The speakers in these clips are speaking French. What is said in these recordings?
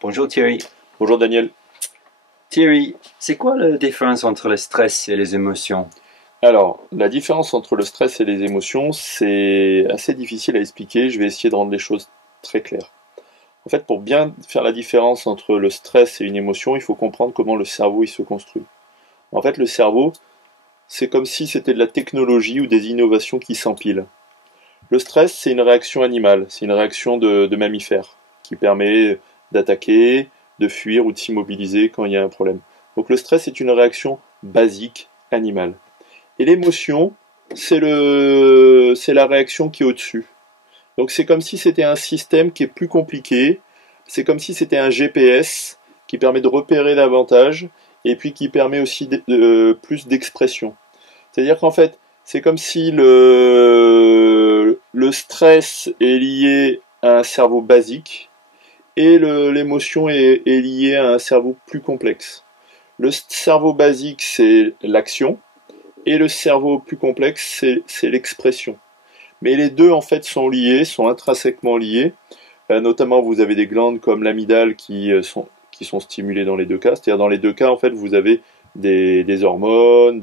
Bonjour Thierry. Bonjour Daniel. Thierry, c'est quoi la différence entre le stress et les émotions? Alors, la différence entre le stress et les émotions, c'est assez difficile à expliquer. Je vais essayer de rendre les choses très claires. En fait, pour bien faire la différence entre le stress et une émotion, il faut comprendre comment le cerveau il se construit. En fait, le cerveau, c'est comme si c'était de la technologie ou des innovations qui s'empilent. Le stress, c'est une réaction animale, c'est une réaction de mammifère qui permet d'attaquer, de fuir ou de s'immobiliser quand il y a un problème. Donc le stress est une réaction basique animale. Et l'émotion, c'est la réaction qui est au-dessus. Donc c'est comme si c'était un système qui est plus compliqué, c'est comme si c'était un GPS qui permet de repérer davantage et puis qui permet aussi plus d'expression. C'est-à-dire qu'en fait, c'est comme si le stress est lié à un cerveau basique et l'émotion est liée à un cerveau plus complexe. Le cerveau basique, c'est l'action, et le cerveau plus complexe, c'est l'expression. Mais les deux, en fait, sont liés, sont intrinsèquement liés. Notamment, vous avez des glandes comme l'amygdale qui sont stimulées dans les deux cas. C'est-à-dire, dans les deux cas, en fait, vous avez des hormones,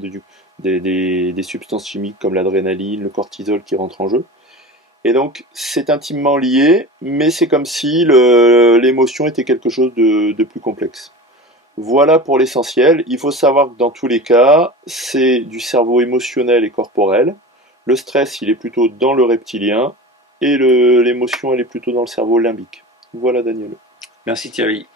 des substances chimiques comme l'adrénaline, le cortisol qui rentrent en jeu. Et donc, c'est intimement lié, mais c'est comme si l'émotion était quelque chose de plus complexe. Voilà pour l'essentiel. Il faut savoir que dans tous les cas, c'est du cerveau émotionnel et corporel. Le stress, il est plutôt dans le reptilien et l'émotion, elle est plutôt dans le cerveau limbique. Voilà, Daniel. Merci Thierry.